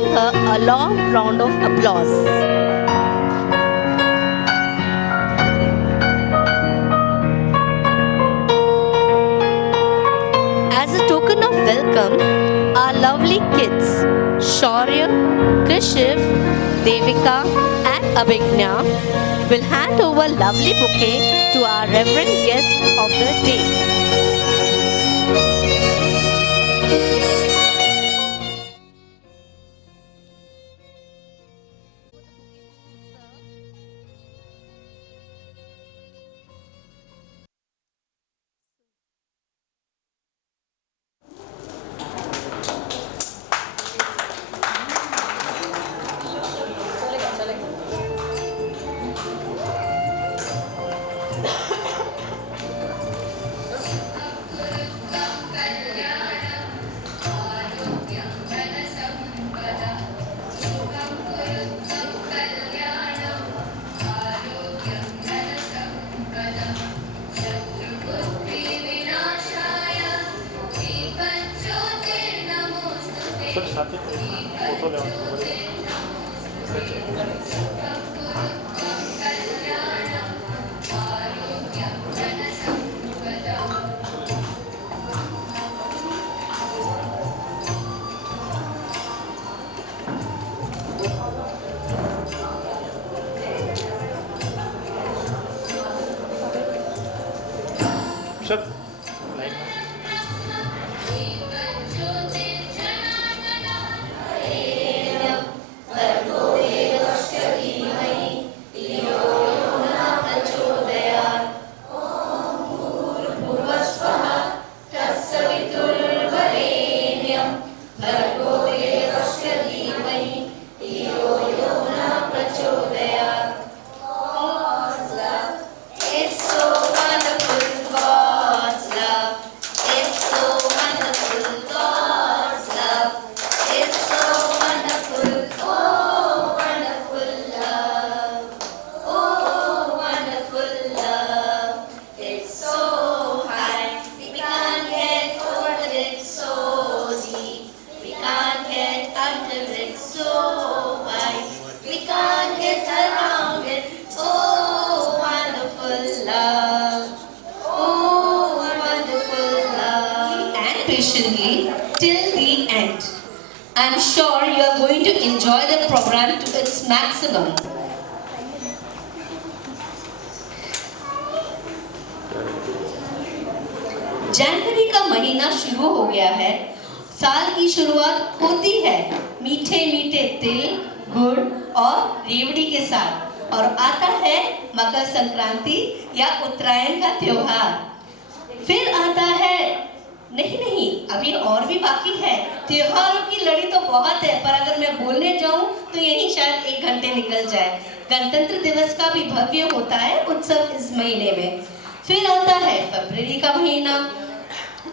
giving her a long round of applause. As a token of welcome, our lovely kids, Shaurya, Krishiv, Devika and Abhigna will hand over lovely bouquet to our reverend guest of the day. Sir साथ ही photo लेवानी sir patiently till the end. I'm sure you are going to enjoy the program to its maximum. जनवरी का महीना शुरू हो गया है। साल की शुरुआत होती है मीठे मीठे तिल, गुड़ और रेवड़ी के साथ और आता है मकर संक्रांति या उत्तरायण का त्योहार। फिर आता है नहीं अभी और भी बाकी है। त्योहारों की लड़ी तो बहुत है पर अगर मैं बोलने जाऊं तो यही शायद 1 घंटे निकल जाए। गणतंत्र दिवस का भी भव्य होता है उत्सव इस महीने में। फिर आता है फरवरी का महीना।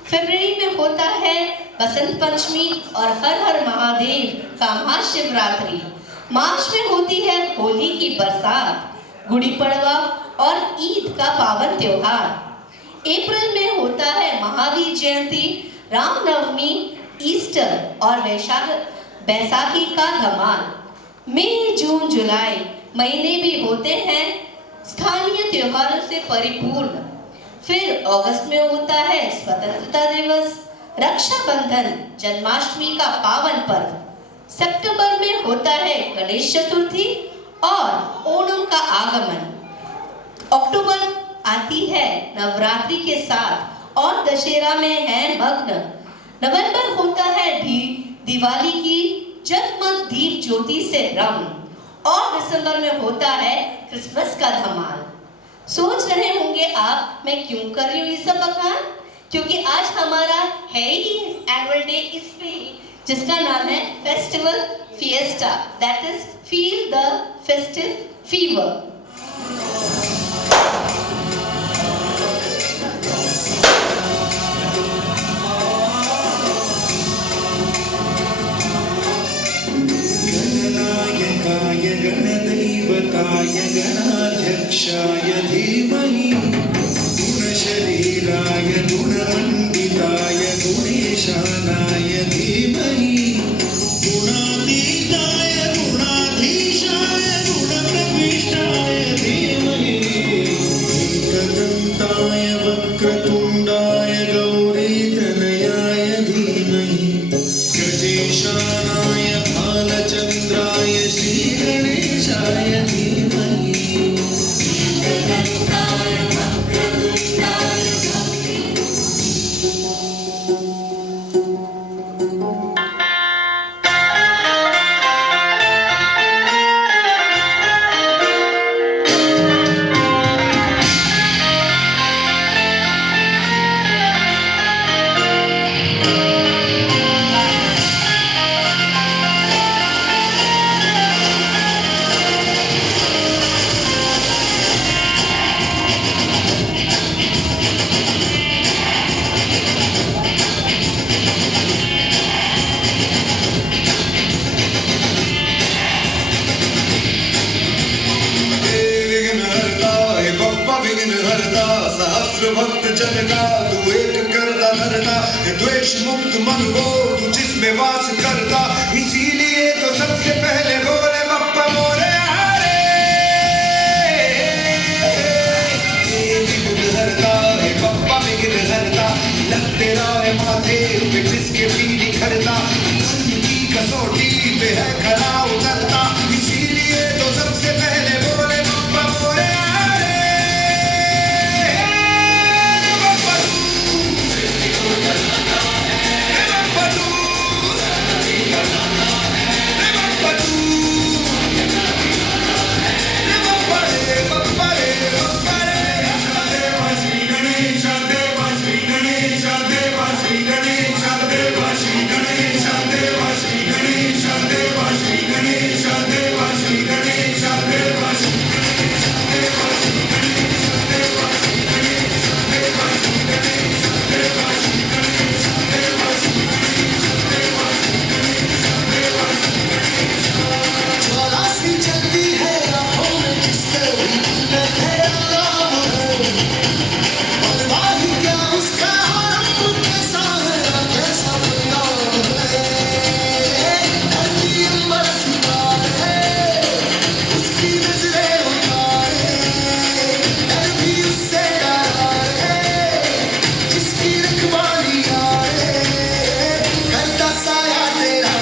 फरवरी में होता है बसंत पंचमी और हर हर महादेव का महाशिवरात्रि। मार्च में होती है होली की बरसात, गुड़ी पड़वा और ईद का पावन त्योहार। अप्रैल में होता है महावीर जयंती, रामनवमी, ईस्टर और बैसाखी का धमाल। मई, जून, जुलाई महीने भी होते हैं स्थानीय त्योहारों से परिपूर्ण। फिर अगस्त में होता है स्वतंत्रता दिवस, रक्षाबंधन, जन्माष्टमी का पावन पर्व। सितंबर में होता है गणेश चतुर्थी और ओणम का आगमन। अक्टूबर आती है नवरात्रि के साथ और दशहरा में है मग्न। नवंबर होता है दिवाली की जगमग दीप ज्योति से रम और दिसंबर में होता है क्रिसमस का धमाल। सोच रहे होंगे आप मैं क्यों कर रही हूँ ये सब बखान? क्योंकि आज हमारा है ही एनुअल डे इस पे जिसका नाम है festival fiesta, that is feel the festive fever. गणनायकाय गणदैवताय गणाध्यक्षाय धीमहि गुणशरीराय गुणमण्डिताय गुणेशानाय धीमहि गुणातीताय जग का तू एक करता धरता, ये द्वेष मुक्त मन को तू जिसमें वास करता, इसीलिए तो सबसे पहले बोले बप्पा मोरे हरे। विघ्न हरता है बप्पा विघ्न हरता, लगते रहे माथे पे जिसके भी निखरता, धन की कसौटी पे है खरा उतरता, इसीलिए तो सबसे पहले बोले बप्पा मोरे हरे। बप्पा तू, बप्पा तू, बप्पा रे, बप्पा रे, बप्पा रे। देवा श्री गणेश, देवा श्री गणेश, देवा श्री गणेश, देवा श्री गणेश, देवा श्री गणेश, देवा श्री गणेश, देवा श्री गणेश, देवा श्री ज्वाला सी जलती है आँखों में जिसके मैं तेरा नाम हूँ, और वाही क्या उसका रंग कैसा है, कैसा परिणाम है। धरती अंबर सितारे, उसकी नजरें उतारे, डर भी उससे डरा है, जिसकी रखवाली आए, करता साया तेरा।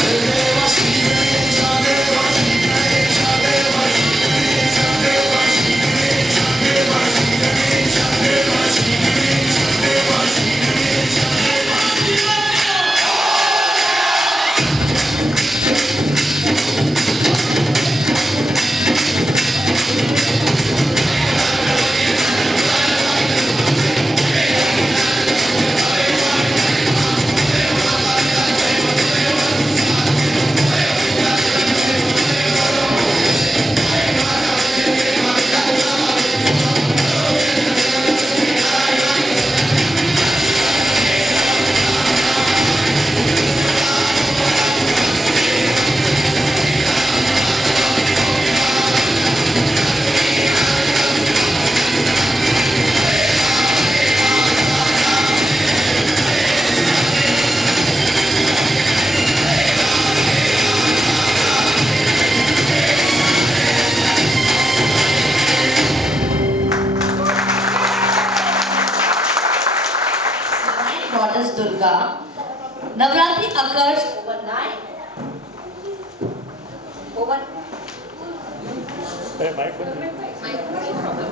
देवा श्री गणेश, देवा श्री गणेश, देवा श्री गणेश, देवा श्री गणेश, देवा श्री गणेश, देवा श्री गणेश, देवा श्री गणेश, देवा Shri Goddess Durga. Navratri occurs overnight. अरे माइक बंद कर।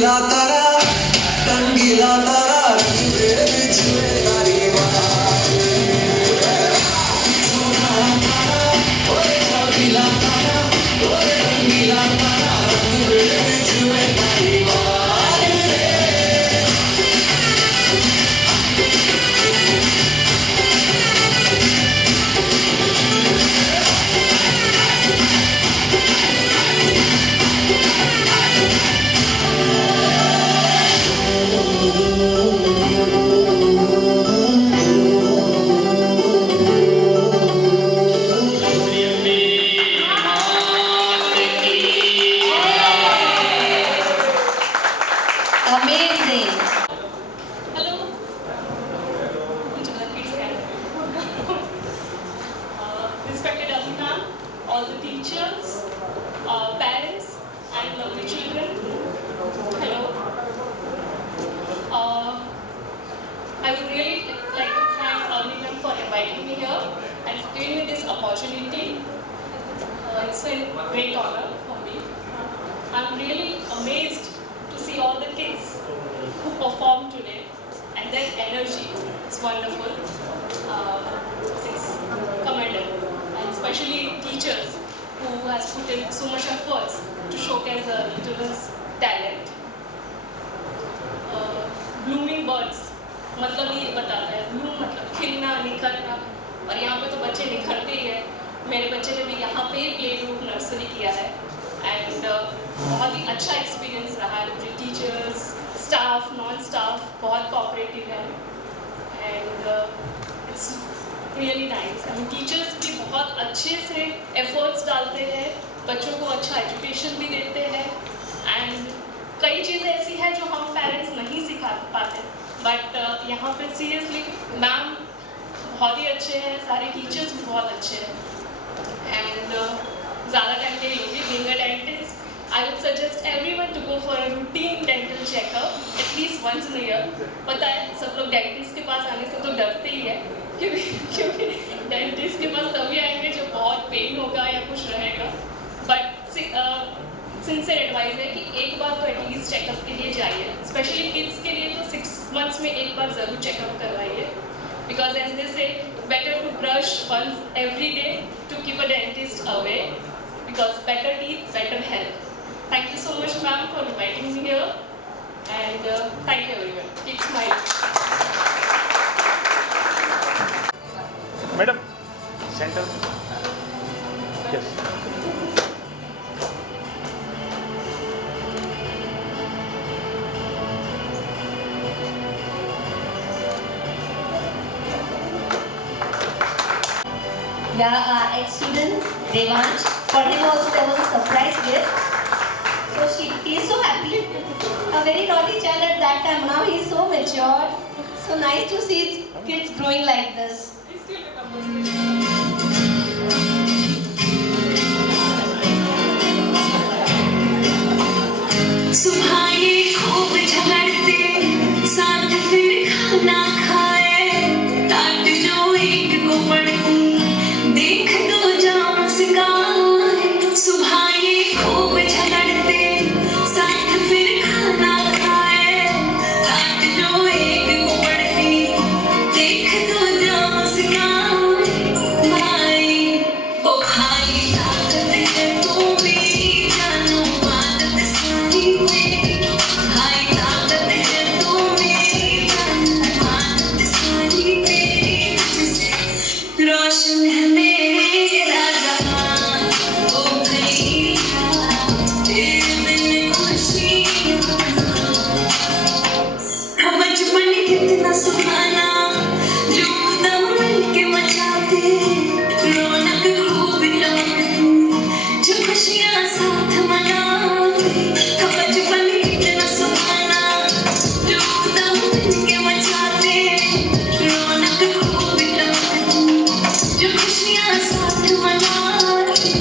रंगीला तारा रंग दे बिछुए तारी बात ओए रंगीला तारा रंग दे बिछुए तारी बात Amazing. Hello. Respected Alina, all the teachers, parents, and lovely children. Hello. I would really like to thank Alina for inviting me here and giving me this opportunity. It's a great honor for me. I'm really amazed to see all the kids who perform today and their energy. It's wonderful. It's commendable. And especially teachers who has put in so much efforts to showcase the children's talent. Blooming birds मतलब ये बताता है Bloom मतलब खिलना निखरना और यहाँ पे तो बच्चे निखरते ही है मेरे बच्चे ने भी यहाँ पे प्ले ग्रुप नर्सरी किया है एंड बहुत ही अच्छा एक्सपीरियंस रहा है मुझे टीचर्स स्टाफ नॉन स्टाफ बहुत कोऑपरेटिव है and it's really nice teachers भी बहुत अच्छे से एफर्ट्स डालते हैं बच्चों को अच्छा एजुकेशन भी देते हैं एंड कई चीज़ें ऐसी हैं जो हम पेरेंट्स नहीं सिखा पाते बट यहाँ पे सीरियसली मैम बहुत ही अच्छे हैं सारे टीचर्स भी बहुत अच्छे हैं एंड ज़्यादा टाइम नहीं लूँगी being a dentist I would suggest everyone to go for a routine dental checkup at least once in a year. पता है सब लोग डेंटिस्ट के पास आने से तो डरते ही है क्योंकि डेंटिस्ट के पास तभी आएंगे जब बहुत पेन होगा या कुछ रहेगा बट सिंसियर एडवाइस है कि एक बार तो एटलीस्ट चेकअप के लिए जाइए स्पेशली किड्स के लिए तो 6 months में एक बार ज़रूर चेकअप करवाइए because as they say better to brush once every day to keep a dentist away because better teeth better health Thank you so much, ma'am, for inviting me here, and thank you everyone. Keep smiling. Madam centre yes Yeah, ex-students, Devansh, for him also there was a surprise gift. So he is so happy. A very naughty child at that time. Now he is so matured. So nice to see kids growing like this. He still remembers. सुबह ये खूब झगड़ते साथ फिर खाना खाए टाट जो एक को पढ़ती देख दो जाम सिकाए सुबह ये खूब झगड़ते साथ फिर खाना खाए टाट जो एक को पढ़ती देख दो जाम सिकाए भाई ओ भाई ताकत है तू मेरी जानो आदत सारी मेरी भाई ताकत है तू मेरी जानो आदत सारी मेरी तुझसे रोशन है मेरे राजा ओ भैया तेरे बिन खुशी बचपन कितना सुहाना जो दम मिलके मचाते रौनक खूब जमाते जो खुशियाँ साथ मनाते बचपन कितना सुहाना जो दम मिलके मचाते रौनक खूब जमाते जो खुशियाँ साथ मनाते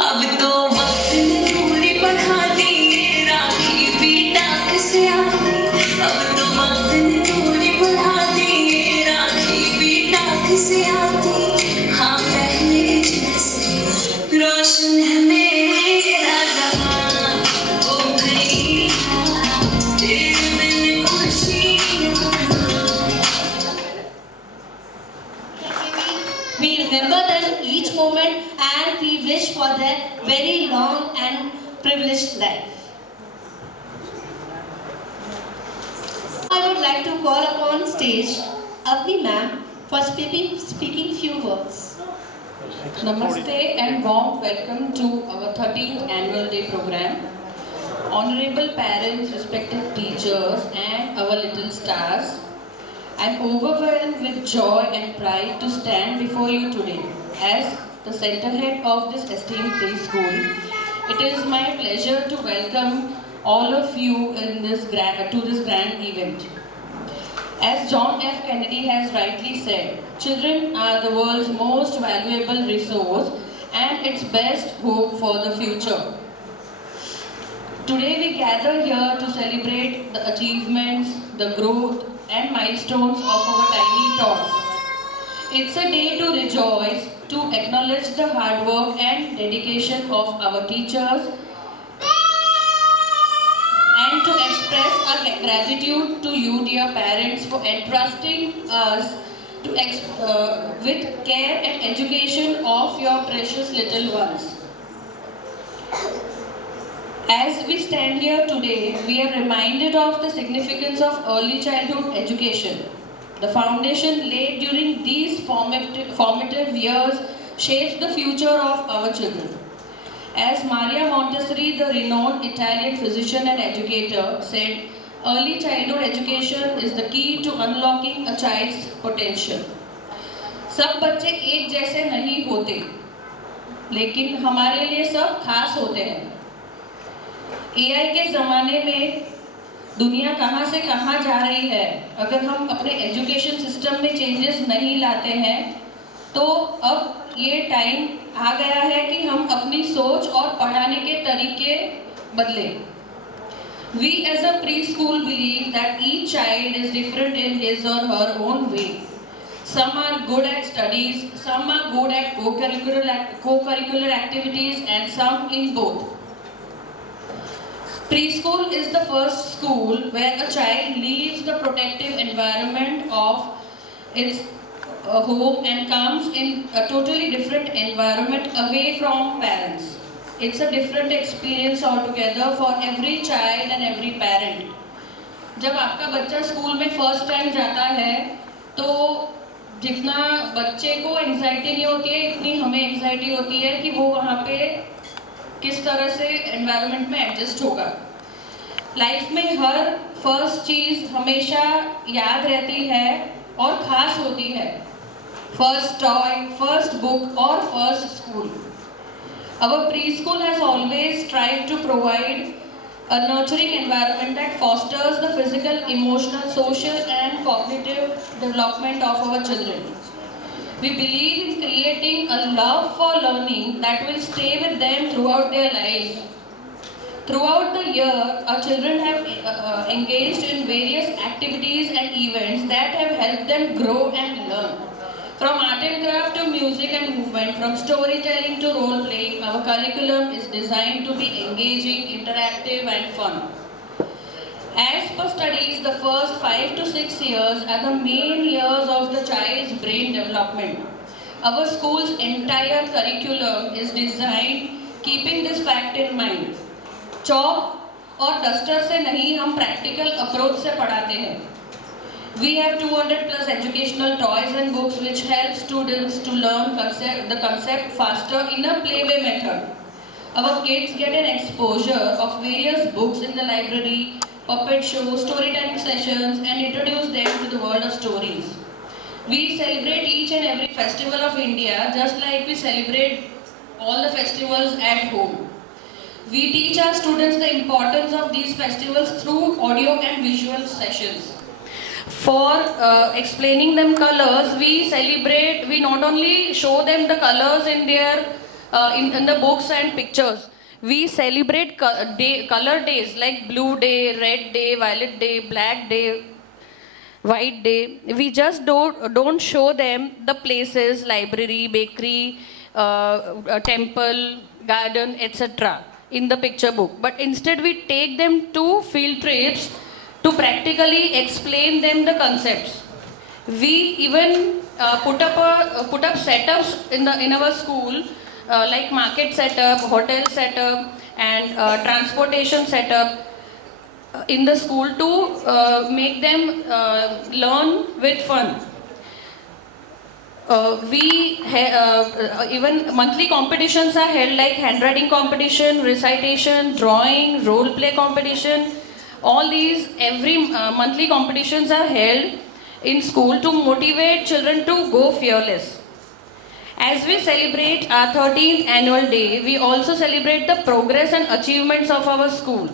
अब तो वक्त ने दूरी बढ़ा दी राखी भी डाक से आती अब तो वक्त ने दूरी बढ़ा दी राखी भी डाक से आती हाँ पहले जैसे रोशन है मेरा जहां ओ भैया for their very long and privileged life. I would like to call upon stage Avni ma'am for speaking few words. Namaste and warm welcome to our 13th annual day program. Honorable parents, respected teachers and our little stars, I am overwhelmed with joy and pride to stand before you today. As the centerhead of this esteemed preschool, it is my pleasure to welcome all of you in this to this grand event. As John F. Kennedy has rightly said, children are the world's most valuable resource and its best hope for the future. Today we gather here to celebrate the achievements, the growth and milestones of our tiny tots. It's a day to rejoice, to acknowledge the hard work and dedication of our teachers and to express our gratitude to you, dear parents, for entrusting us with care and education of your precious little ones. As we stand here today, we are reminded of the significance of early childhood education. The foundation laid during these formative years shapes the future of our children. As Maria Montessori, the renowned Italian physician and educator, said, early childhood education is the key to unlocking a child's potential. सब बच्चे एक जैसे नहीं होते, लेकिन हमारे लिए सब खास होते हैं. AI के ज़माने में दुनिया कहाँ से कहाँ जा रही है. अगर हम अपने एजुकेशन सिस्टम में चेंजेस नहीं लाते हैं तो अब ये टाइम आ गया है कि हम अपनी सोच और पढ़ाने के तरीके बदलें. We as a preschool believe that each child is different in his or her own way. Some are good at studies, some are good at co-curricular activities and some in both. Preschool is the first school where a child leaves the protective environment of its home and comes in a totally different environment away from parents. It's a different experience altogether for every child and every parent. जब आपका बच्चा school में first time जाता है तो जितना बच्चे को एंजाइटी नहीं होती है इतनी हमें एंजाइटी होती है कि वो वहाँ पे किस तरह से एनवायरनमेंट में एडजस्ट होगा. लाइफ में हर फर्स्ट चीज़ हमेशा याद रहती है और ख़ास होती है. फर्स्ट टॉय, फर्स्ट बुक और first school. Our preschool has always tried to provide a nurturing environment that fosters the physical, emotional, social and cognitive development of our children. We believe in creating a love for learning that will stay with them throughout their lives. Throughout the year, our children have engaged in various activities and events that have helped them grow and learn. From art and craft to music and movement, from storytelling to role playing, our curriculum is designed to be engaging, interactive and fun. As per studies, the first 5 to 6 years are the main years of the child's brain development. Our school's entire curriculum is designed keeping this fact in mind. Chalk और duster से नहीं हम practical approach से पढ़ाते हैं. We have 200 plus educational toys and books which help students to learn the concept faster in a playway method. Our kids get an exposure of various books in the library, puppet shows, storytelling sessions and introduce them to the world of stories. We celebrate each and every festival of India just like we celebrate all the festivals at home. We teach our students the importance of these festivals through audio and visual sessions. For explaining them colors, we not only show them the colors in their in the books and pictures. We celebrate color days like blue day, red day, violet day, black day, white day. We just don't show them the places, library, bakery, temple, garden, etc. in the picture book. But instead we take them to field trips to practically explain them the concepts. We even put up setups in our school like market setup, hotel setup, and transportation setup in the school to make them learn with fun. Even monthly competitions are held, like handwriting competition, recitation, drawing, role play competition. All these every monthly competitions are held in school to motivate children to go fearless. As we celebrate our 13th annual day, we also celebrate the progress and achievements of our school.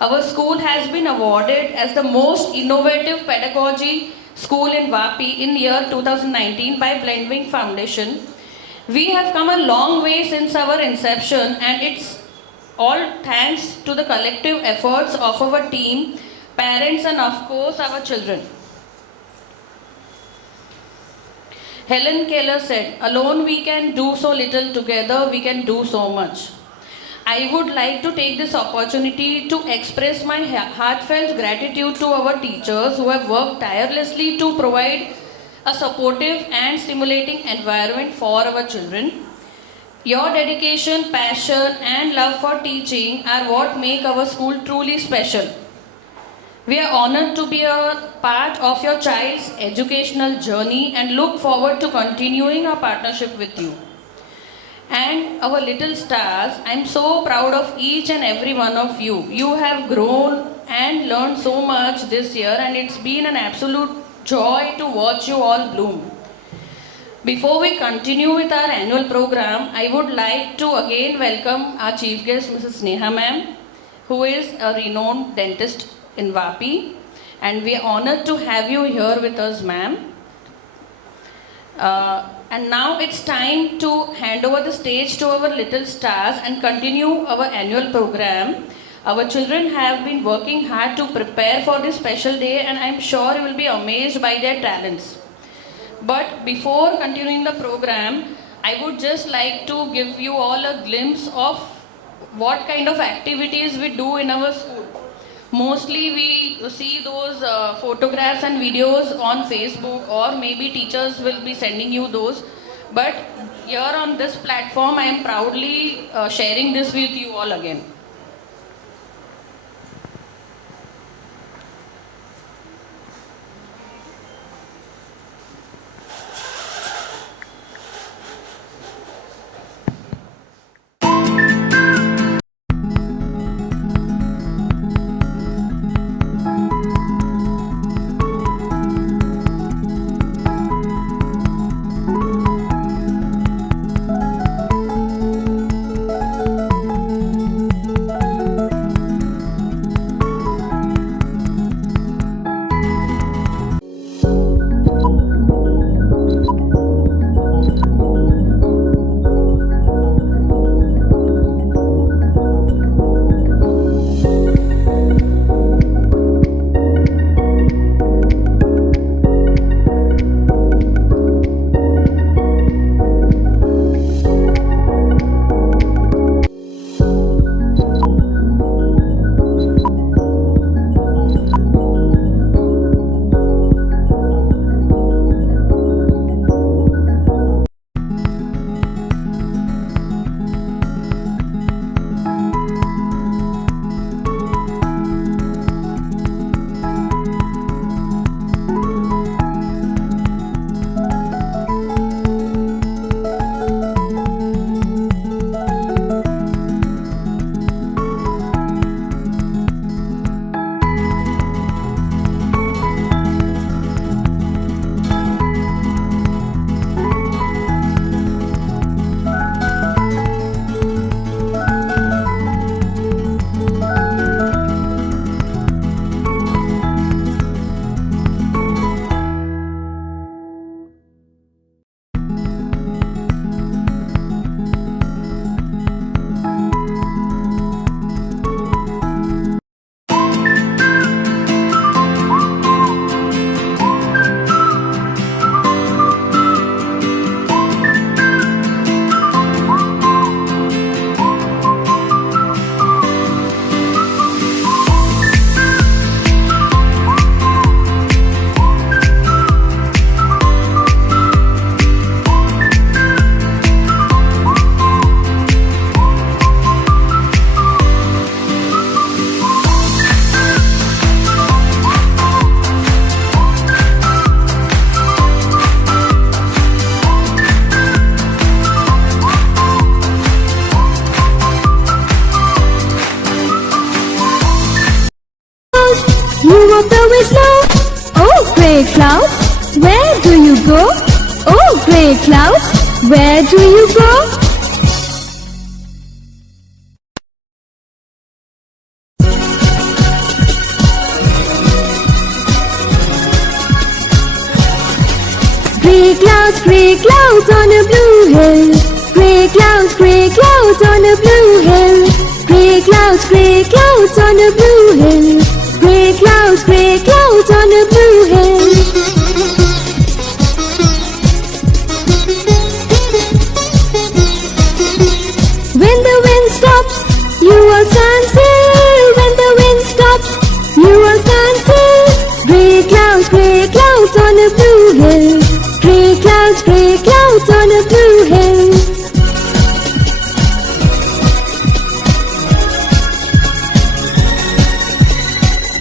Our school has been awarded as the most innovative pedagogy school in Vapi in year 2019 by Blendwing Foundation. We have come a long way since our inception, and it's all thanks to the collective efforts of our team, parents, and of course our children. Helen Keller said, "Alone we can do so little, together we can do so much." I would like to take this opportunity to express my heartfelt gratitude to our teachers who have worked tirelessly to provide a supportive and stimulating environment for our children. Your dedication, passion, and love for teaching are what make our school truly special. We are honored to be a part of your child's educational journey and look forward to continuing our partnership with you. And our little stars, I'm so proud of each and every one of you. You have grown and learned so much this year, and it's been an absolute joy to watch you all bloom. Before we continue with our annual program, I would like to again welcome our chief guest, Mrs. Sneha ma'am, who is a renowned dentist in Vapi, and we are honored to have you here with us, ma'am. And now it's time to hand over the stage to our little stars and continue our annual program. Our children have been working hard to prepare for this special day, and I'm sure you will be amazed by their talents. But before continuing the program, I would just like to give you all a glimpse of what kind of activities we do in our school. Mostly we see those photographs and videos on Facebook, or maybe teachers will be sending you those. But here on this platform, I am proudly sharing this with you all again. clouds, where do you go? Oh, grey clouds, where do you go? Grey clouds on a blue hill. Grey clouds on a blue hill. Grey clouds on a blue hill. Grey clouds on a blue hill. When the wind stops, you will stand still. When the wind stops, you will stand still. Grey clouds on a blue hill. Grey clouds on a blue hill.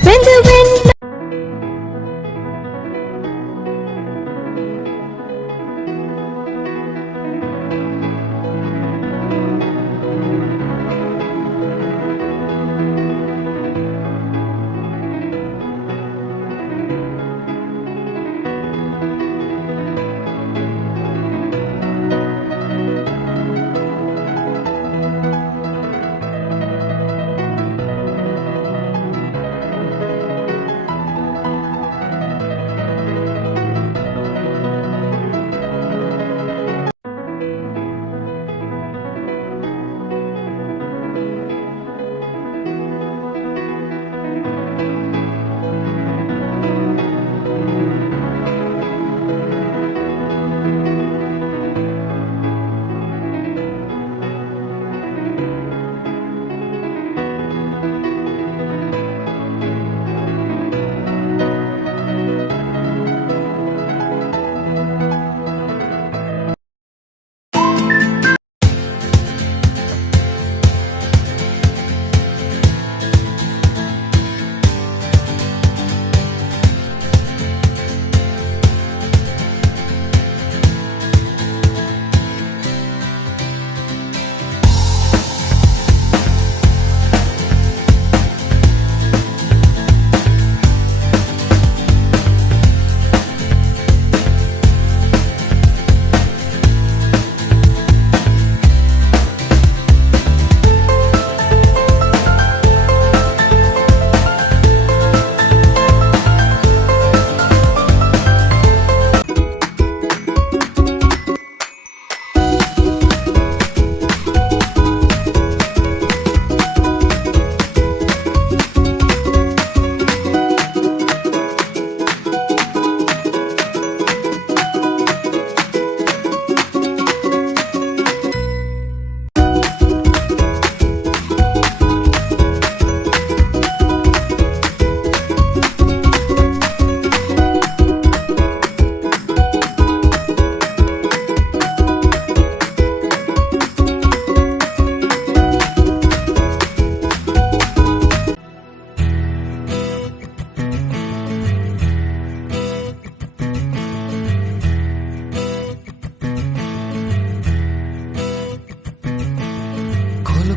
When the wind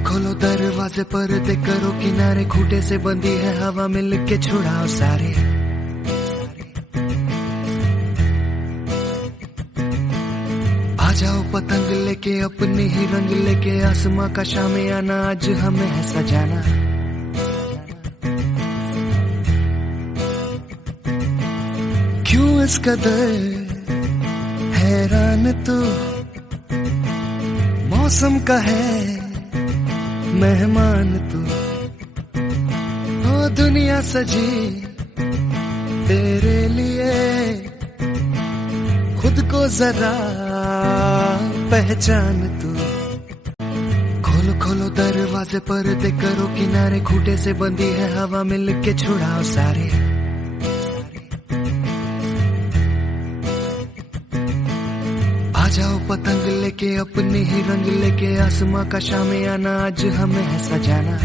खोलो दरवाजे पर्दे करो किनारे, खूंटे से बंदी है हवा मिल के छुड़ाओ सारे। आ जाओ पतंग लेके अपने ही रंग लेके, आसमां का शामियाना आज हमें है सजाना। क्यों इस कदर हैरान तू, मौसम का है मेहमान तू। ओ दुनिया सजी तेरे लिए, खुद को जरा पहचान तू। खोलो खोलो दरवाजे पर्दे करो किनारे, खूंटे से बंदी है हवा मिल के छुड़ाओ सारे। आ जाओ पतंग लेके अपने ही रंग लेके, आसमां का शामियाना आज हमें है सजाना।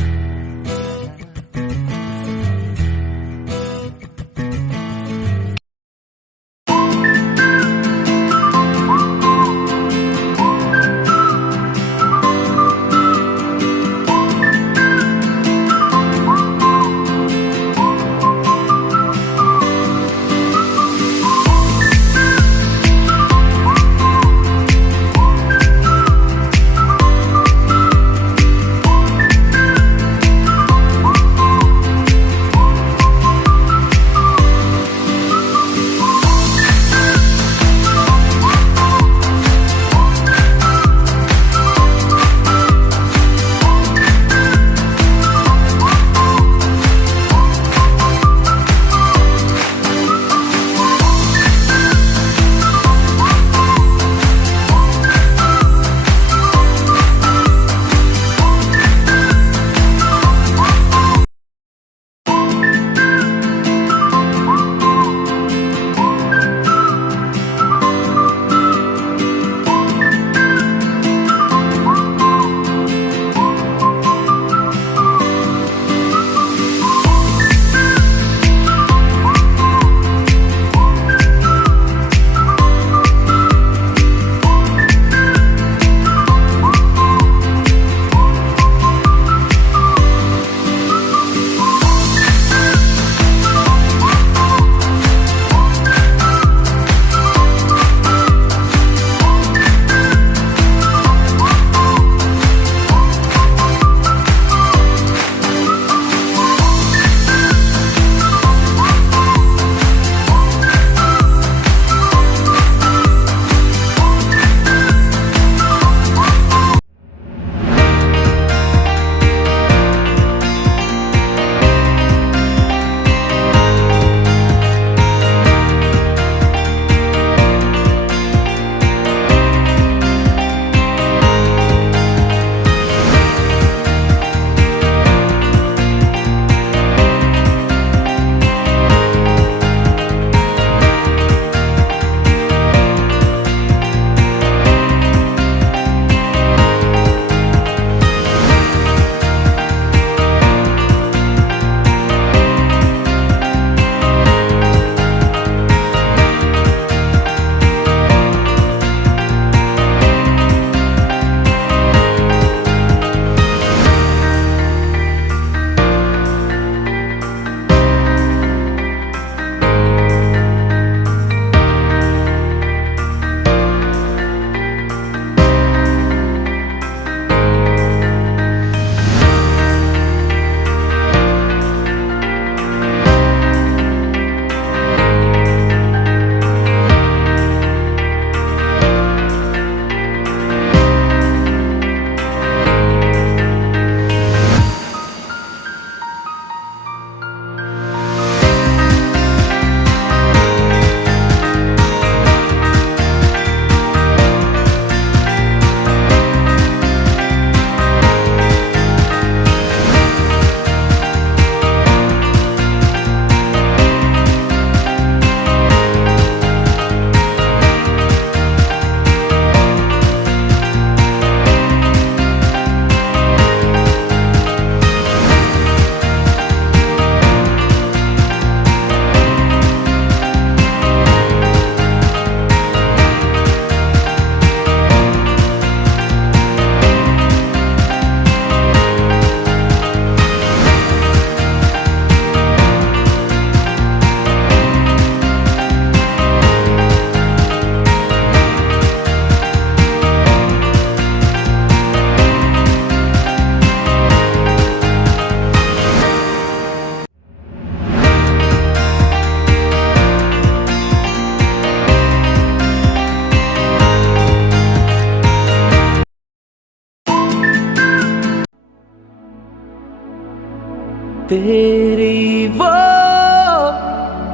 तेरी वो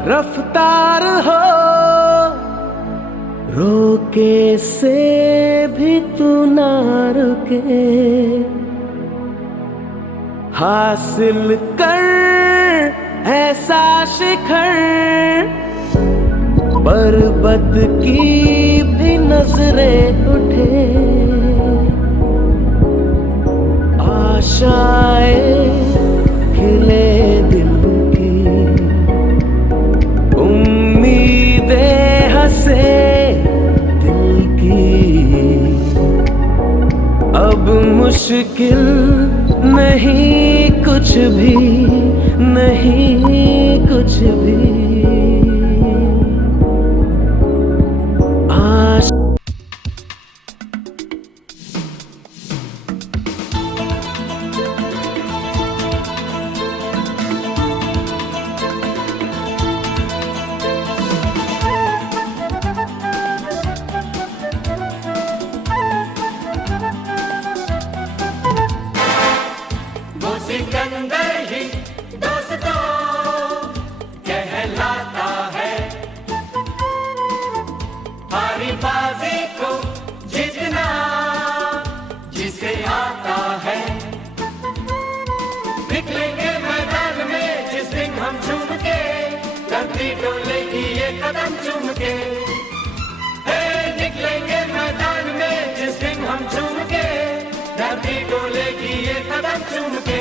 रफ्तार हो, रोके से भी तू ना रुके, हासिल कर ऐसा शिखर, पर्वत की भी नजरें उठे, आशाएं खिले दिल की, उम्मीदें हंसे दिल की, अब मुश्किल नहीं कुछ भी, नहीं कुछ भी। सिकंदर ही दोस्तों कहलाता है, हारी बाजी को जीतना जिसे आता है, निकलेंगे मैदान में जिस दिन हम झूम के, धरती डोलेगी ये कदम चूम के, निकलेंगे मैदान में जिस दिन हम झूम के, धरती डोलेगी ये कदम चूम के।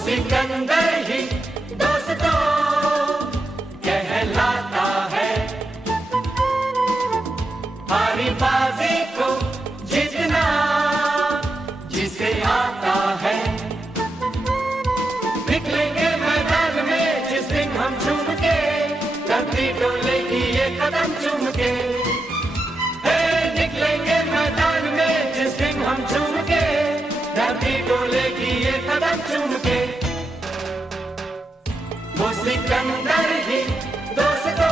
सिकंदर ही दोस्तों कहलाता है, हारी बाजी को जीतना जिसे आता है, निकलेंगे मैदान में जिस दिन हम झूम के, धरती डोलेगी ये कदम चूम के, निकलेंगे मैदान में जिस दिन हम झूम के, धरती डोलेगी ये कदम चूम के। वो सिकंदर ही दोस्तों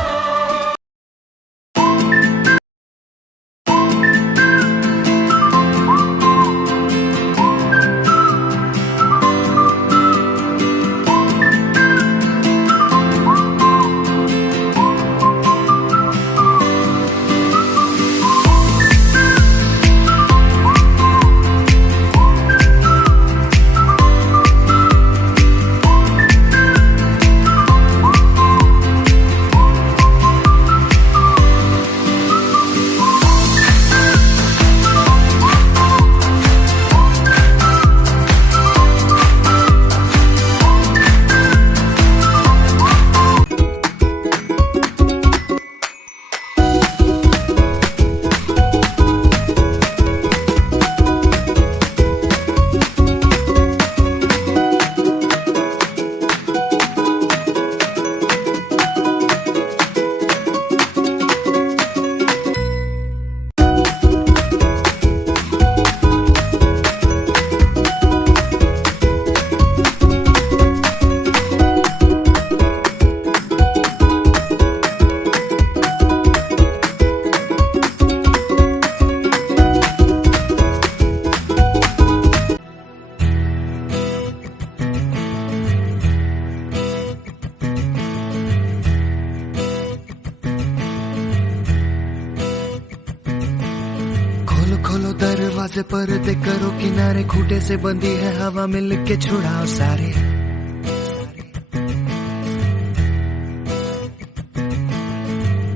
दरवाजे पर्दे करो किनारे, खूटे से बंधी है हवा मिल के छुड़ाओ सारे।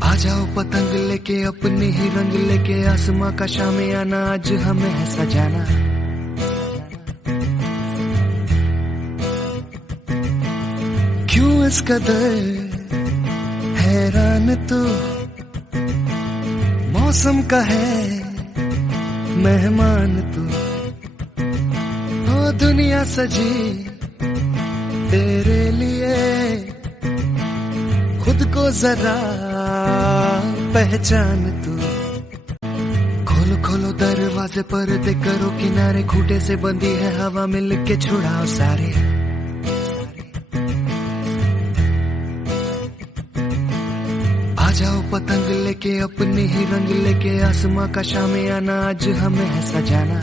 आ जाओ पतंग लेके अपने ही रंग लेके, आसमां का शामियाना आज हमें है सजाना। क्यों इस कदर हैरान तू, मौसम का है मेहमान तू। ओ दुनिया सजी तेरे लिए, खुद को जरा पहचान तू। खोलो खोलो दरवाजे पर्दे करो किनारे, खूटे से बंधी है हवा मिल के छुड़ाओ सारे। आ जाओ पतंग लेके अपने ही रंग लेके, आसमां का शामियाना आज हमें है सजाना।